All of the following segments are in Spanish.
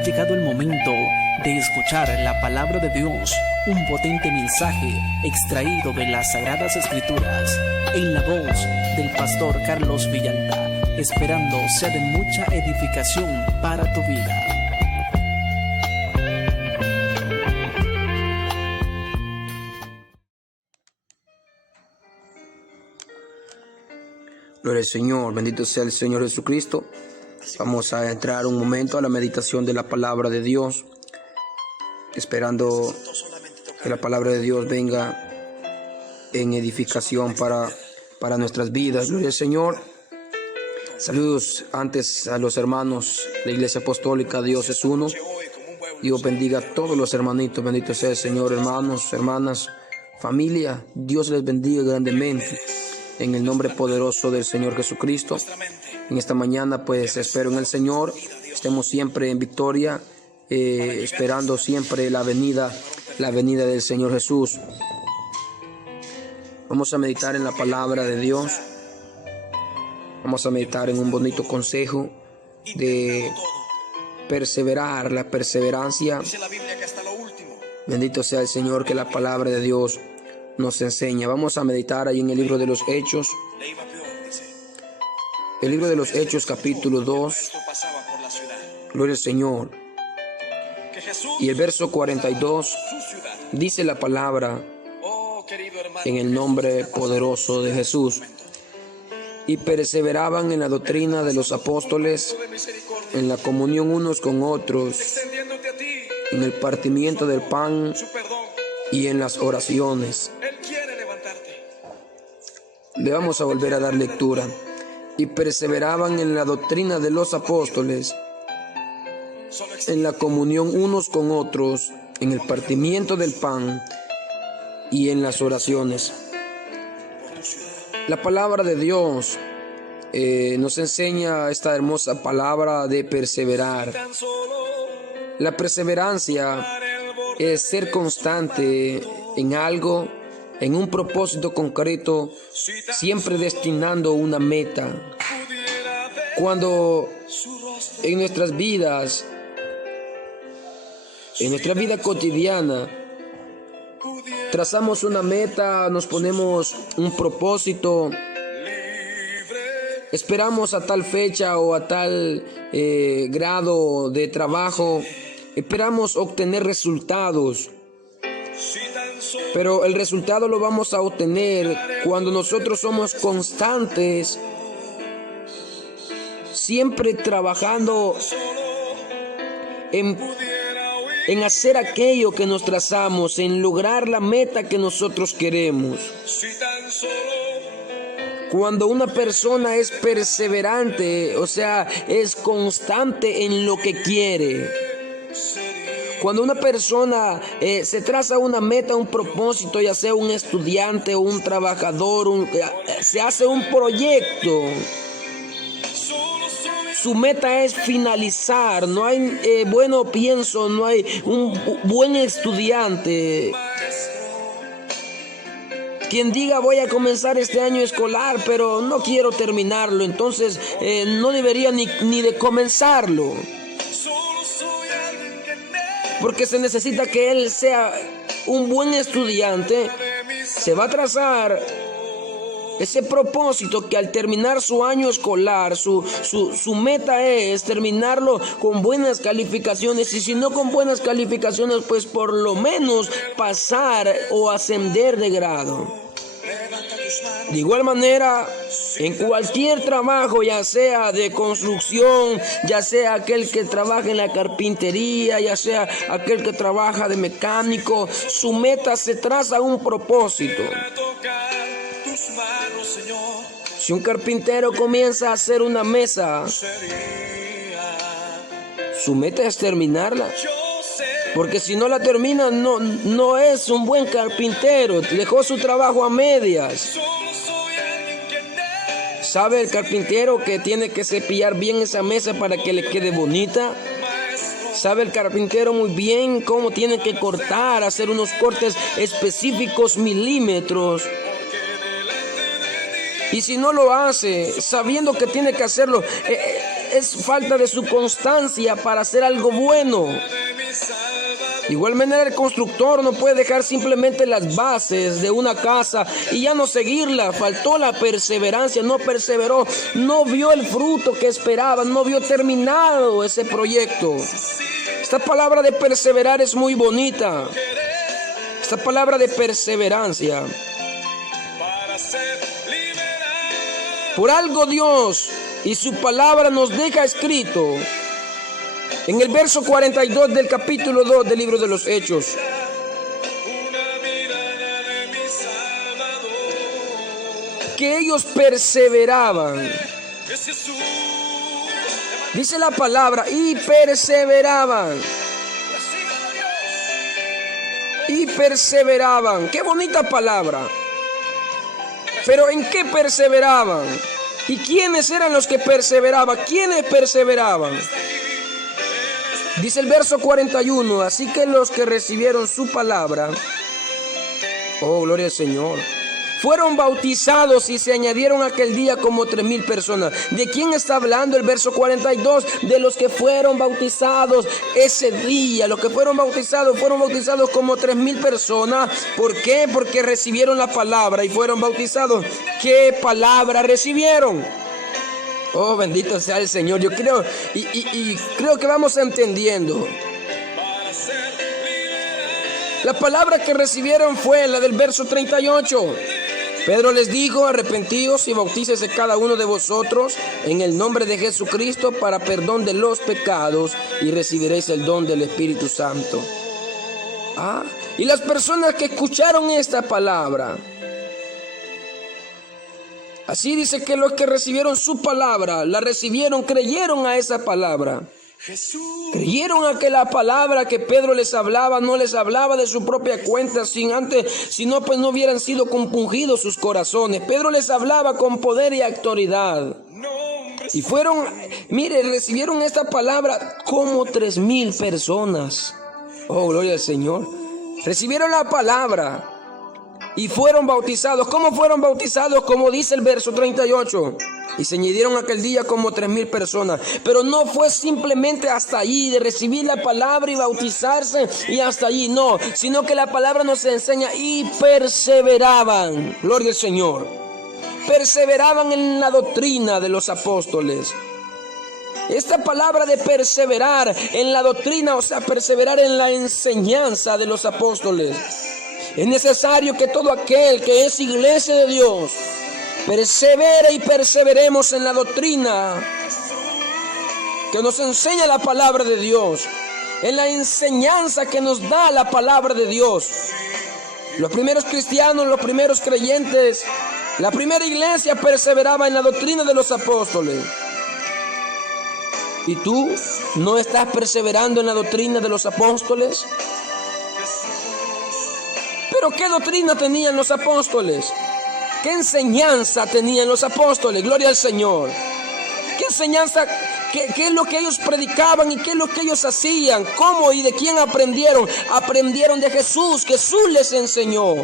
Ha llegado el momento de escuchar la palabra de Dios, un potente mensaje extraído de las Sagradas Escrituras, en la voz del pastor Carlos Villalta, esperando sea de mucha edificación para tu vida. Gloria al Señor, bendito sea el Señor Jesucristo. Vamos a entrar un momento a la meditación de la palabra de Dios, esperando que la palabra de Dios venga en edificación para nuestras vidas. Gloria al Señor. Saludos antes a los hermanos de la Iglesia Apostólica Dios es Uno. Dios bendiga a todos los hermanitos, bendito sea el Señor, hermanos, hermanas, familia. Dios les bendiga grandemente. En el nombre poderoso del Señor Jesucristo. En esta mañana pues espero en el Señor. Estemos siempre en victoria, esperando siempre la venida del Señor Jesús. Vamos a meditar en la palabra de Dios. Vamos a meditar en un bonito consejo de perseverar, la perseverancia. Bendito sea el Señor, que la palabra de Dios nos enseña. Vamos a meditar ahí en el libro de los Hechos. El libro de los Hechos, capítulo 2. Gloria al Señor. Y el verso 42 dice la palabra en el nombre poderoso de Jesús. Y perseveraban en la doctrina de los apóstoles, en la comunión unos con otros, en el partimiento del pan y en las oraciones. Le vamos a volver a dar lectura. Y perseveraban en la doctrina de los apóstoles, en la comunión unos con otros, en el partimiento del pan y en las oraciones. La palabra de Dios nos enseña esta hermosa palabra de perseverar. La perseverancia es ser constante en algo, en un propósito concreto, siempre destinando una meta. Cuando en nuestras vidas, en nuestra vida cotidiana, trazamos una meta, nos ponemos un propósito, esperamos a tal fecha o a tal grado de trabajo, esperamos obtener resultados. Pero el resultado lo vamos a obtener cuando nosotros somos constantes, siempre trabajando en hacer aquello que nos trazamos, en lograr la meta que nosotros queremos. Cuando una persona es perseverante, o sea, es constante en lo que quiere. Cuando una persona se traza una meta, un propósito, ya sea un estudiante o un trabajador, se hace un proyecto. Su meta es finalizar. No hay, no hay un buen estudiante quien diga voy a comenzar este año escolar, pero no quiero terminarlo, entonces no debería ni de comenzarlo. Porque se necesita que él sea un buen estudiante. Se va a trazar ese propósito que al terminar su año escolar, su meta es terminarlo con buenas calificaciones. Y si no con buenas calificaciones, pues por lo menos pasar o ascender de grado. De igual manera, en cualquier trabajo, ya sea de construcción, ya sea aquel que trabaja en la carpintería, ya sea aquel que trabaja de mecánico, su meta se traza un propósito. Si un carpintero comienza a hacer una mesa, su meta es terminarla. Porque si no la termina, no es un buen carpintero. Dejó su trabajo a medias. ¿Sabe el carpintero que tiene que cepillar bien esa mesa para que le quede bonita? ¿Sabe el carpintero muy bien cómo tiene que cortar, hacer unos cortes específicos, milímetros? Y si no lo hace, sabiendo que tiene que hacerlo, es falta de su constancia para hacer algo bueno. De igual manera, el constructor no puede dejar simplemente las bases de una casa y ya no seguirla. Faltó la perseverancia, no perseveró, no vio el fruto que esperaba, no vio terminado ese proyecto. Esta palabra de perseverar es muy bonita. Esta palabra de perseverancia. Por algo Dios y su palabra nos deja escrito en el verso 42 del capítulo 2 del libro de los Hechos. Que ellos perseveraban. Dice la palabra, y perseveraban. Y perseveraban. Qué bonita palabra. Pero ¿en qué perseveraban? ¿Y quiénes eran los que perseveraban? ¿Quiénes perseveraban? Dice el verso 41, así que los que recibieron su palabra, oh, gloria al Señor, fueron bautizados y se añadieron aquel día como 3,000 personas. ¿De quién está hablando el verso 42? De los que fueron bautizados ese día. Los que fueron bautizados como 3,000 personas. ¿Por qué? Porque recibieron la palabra y fueron bautizados. ¿Qué palabra recibieron? Oh, bendito sea el Señor. Yo creo y creo que vamos entendiendo. La palabra que recibieron fue la del verso 38. Pedro les dijo, arrepentíos y bautícese cada uno de vosotros en el nombre de Jesucristo para perdón de los pecados y recibiréis el don del Espíritu Santo. Y las personas que escucharon esta palabra, así dice que los que recibieron su palabra, la recibieron, creyeron a esa palabra. Creyeron a que la palabra que Pedro les hablaba no les hablaba de su propia cuenta, sino pues no hubieran sido compungidos sus corazones. Pedro les hablaba con poder y autoridad. Y recibieron esta palabra como 3,000 personas. Oh, gloria al Señor. Recibieron la palabra y fueron bautizados. ¿Cómo fueron bautizados? Como dice el verso 38. Y se añadieron aquel día como 3,000 personas. Pero no fue simplemente hasta allí, de recibir la palabra y bautizarse y hasta allí, no. Sino que la palabra nos enseña y perseveraban. Gloria al Señor. Perseveraban en la doctrina de los apóstoles. Esta palabra de perseverar en la doctrina, o sea, perseverar en la enseñanza de los apóstoles. Es necesario que todo aquel que es iglesia de Dios persevere y perseveremos en la doctrina que nos enseña la palabra de Dios, en la enseñanza que nos da la palabra de Dios. Los primeros cristianos, los primeros creyentes, la primera iglesia perseveraba en la doctrina de los apóstoles. ¿Y tú no estás perseverando en la doctrina de los apóstoles? ¿Pero qué doctrina tenían los apóstoles? ¿Qué enseñanza tenían los apóstoles? Gloria al Señor. ¿Qué enseñanza? ¿Qué es lo que ellos predicaban y qué es lo que ellos hacían? ¿Cómo y de quién aprendieron? Aprendieron de Jesús. Jesús les enseñó.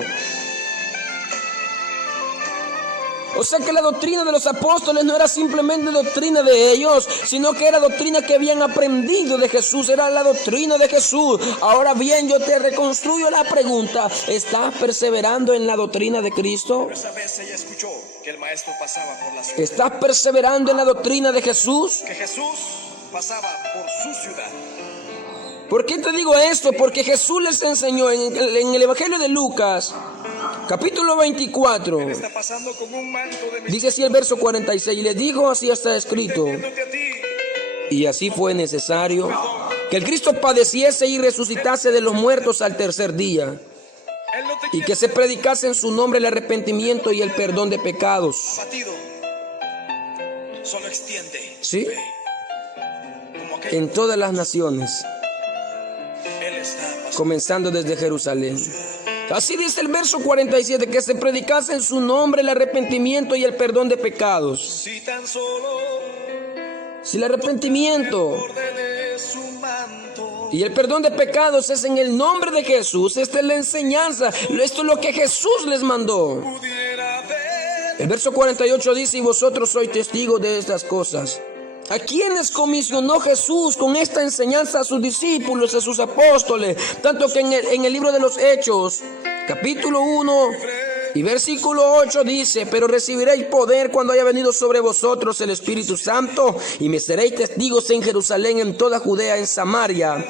O sea que la doctrina de los apóstoles no era simplemente doctrina de ellos, sino que era doctrina que habían aprendido de Jesús, era la doctrina de Jesús. Ahora bien, yo te reconstruyo la pregunta: ¿estás perseverando en la doctrina de Cristo? ¿Estás perseverando en la doctrina de Jesús? Que Jesús pasaba por su ciudad. ¿Por qué te digo esto? Porque Jesús les enseñó en el Evangelio de Lucas, capítulo 24, dice así el verso 46, y les dijo, así está escrito, y así fue necesario que el Cristo padeciese y resucitase de los muertos al tercer día, y que se predicase en su nombre el arrepentimiento y el perdón de pecados. ¿Sí? En todas las naciones, comenzando desde Jerusalén. Así dice el verso 47, que se predicase en su nombre el arrepentimiento y el perdón de pecados. Si el arrepentimiento y el perdón de pecados es en el nombre de Jesús, esta es la enseñanza, esto es lo que Jesús les mandó. El verso 48 dice, y vosotros sois testigos de estas cosas. ¿A quiénes comisionó Jesús con esta enseñanza a sus discípulos, a sus apóstoles? Tanto que en el libro de los Hechos, capítulo 1 y versículo 8 dice: pero recibiréis poder cuando haya venido sobre vosotros el Espíritu Santo, y me seréis testigos en Jerusalén, en toda Judea, en Samaria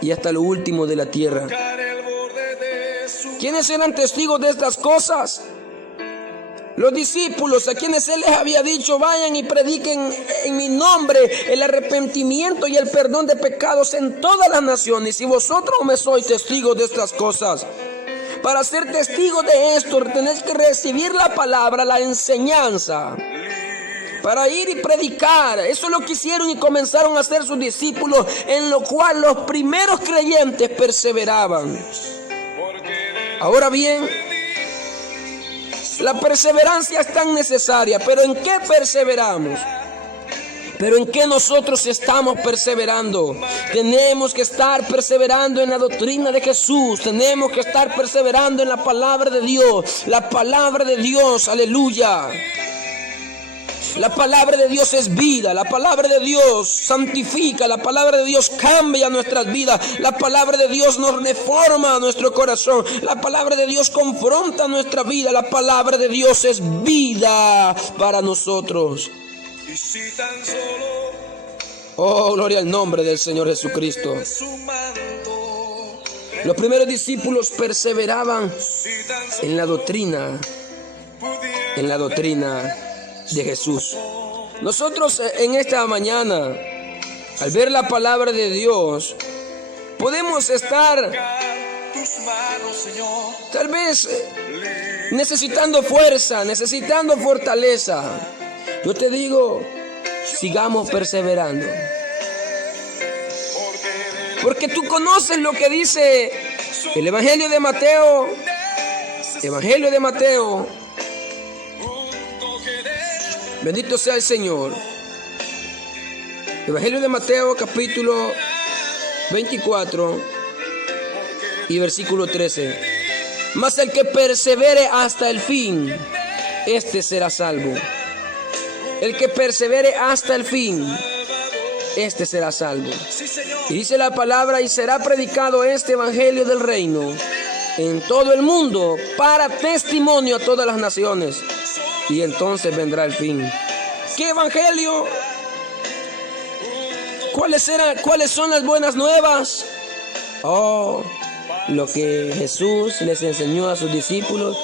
y hasta lo último de la tierra. ¿Quiénes eran testigos de estas cosas? Los discípulos, a quienes Él les había dicho: vayan y prediquen en mi nombre el arrepentimiento y el perdón de pecados en todas las naciones. Y vosotros me sois testigos de estas cosas. Para ser testigos de esto, tenéis que recibir la palabra, la enseñanza, para ir y predicar. Eso lo que hicieron y comenzaron a hacer sus discípulos, en lo cual los primeros creyentes perseveraban. Ahora bien, la perseverancia es tan necesaria, pero ¿en qué perseveramos? ¿Pero en qué nosotros estamos perseverando? Tenemos que estar perseverando en la doctrina de Jesús. Tenemos que estar perseverando en la palabra de Dios. La palabra de Dios, aleluya. La palabra de Dios es vida. La palabra de Dios santifica. La palabra de Dios cambia nuestras vidas. La palabra de Dios nos reforma nuestro corazón. La palabra de Dios confronta nuestra vida. La palabra de Dios es vida para nosotros. Oh, gloria al nombre del Señor Jesucristo. Los primeros discípulos perseveraban en la doctrina de Jesús. Nosotros en esta mañana, al ver la palabra de Dios, podemos estar tal vez necesitando fuerza, necesitando fortaleza. Yo te digo, sigamos perseverando. Porque tú conoces lo que dice el Evangelio de Mateo. Bendito sea el Señor. Evangelio de Mateo, capítulo 24 y versículo 13. Mas el que persevere hasta el fin, este será salvo. El que persevere hasta el fin, este será salvo. Y dice la palabra: y será predicado este evangelio del reino en todo el mundo para testimonio a todas las naciones, y entonces vendrá el fin. ¿Qué evangelio? ¿Cuáles son las buenas nuevas? Oh, lo que Jesús les enseñó a sus discípulos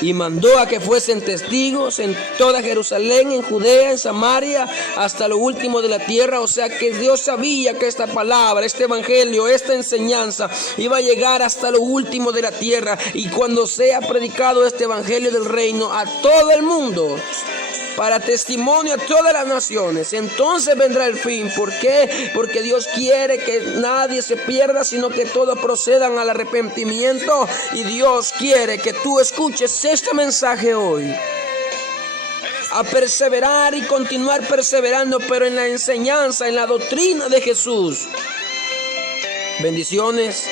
y mandó a que fuesen testigos en toda Jerusalén, en Judea, en Samaria, hasta lo último de la tierra. O sea que Dios sabía que esta palabra, este evangelio, esta enseñanza iba a llegar hasta lo último de la tierra. Y cuando sea predicado este evangelio del reino a todo el mundo, para testimonio a todas las naciones, entonces vendrá el fin. ¿Por qué? Porque Dios quiere que nadie se pierda, sino que todos procedan al arrepentimiento. Y Dios quiere que tú escuches este mensaje hoy, a perseverar y continuar perseverando, pero en la enseñanza, en la doctrina de Jesús. Bendiciones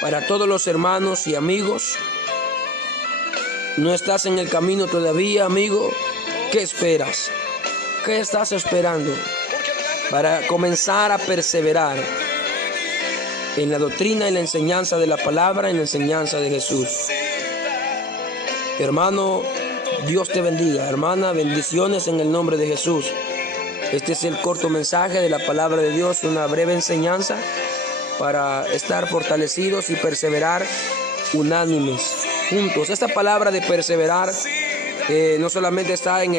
para todos los hermanos y amigos. ¿No estás en el camino todavía, amigo? ¿Qué esperas? ¿Qué estás esperando para comenzar a perseverar en la doctrina y la enseñanza de la palabra, en la enseñanza de Jesús? Hermano, Dios te bendiga. Hermana, bendiciones en el nombre de Jesús. Este es el corto mensaje de la palabra de Dios, una breve enseñanza para estar fortalecidos y perseverar unánimes, juntos. Esta palabra de perseverar no solamente está en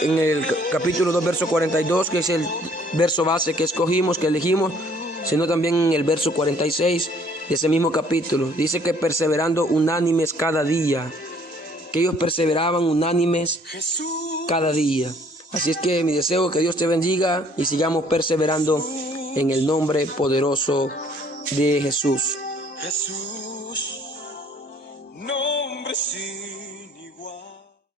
el capítulo 2, verso 42, que es el verso base que escogimos, que elegimos, sino también en el verso 46 de ese mismo capítulo. Dice que perseverando unánimes cada día, que ellos perseveraban unánimes cada día. Así es que mi deseo es que Dios te bendiga y sigamos perseverando en el nombre poderoso de Jesús.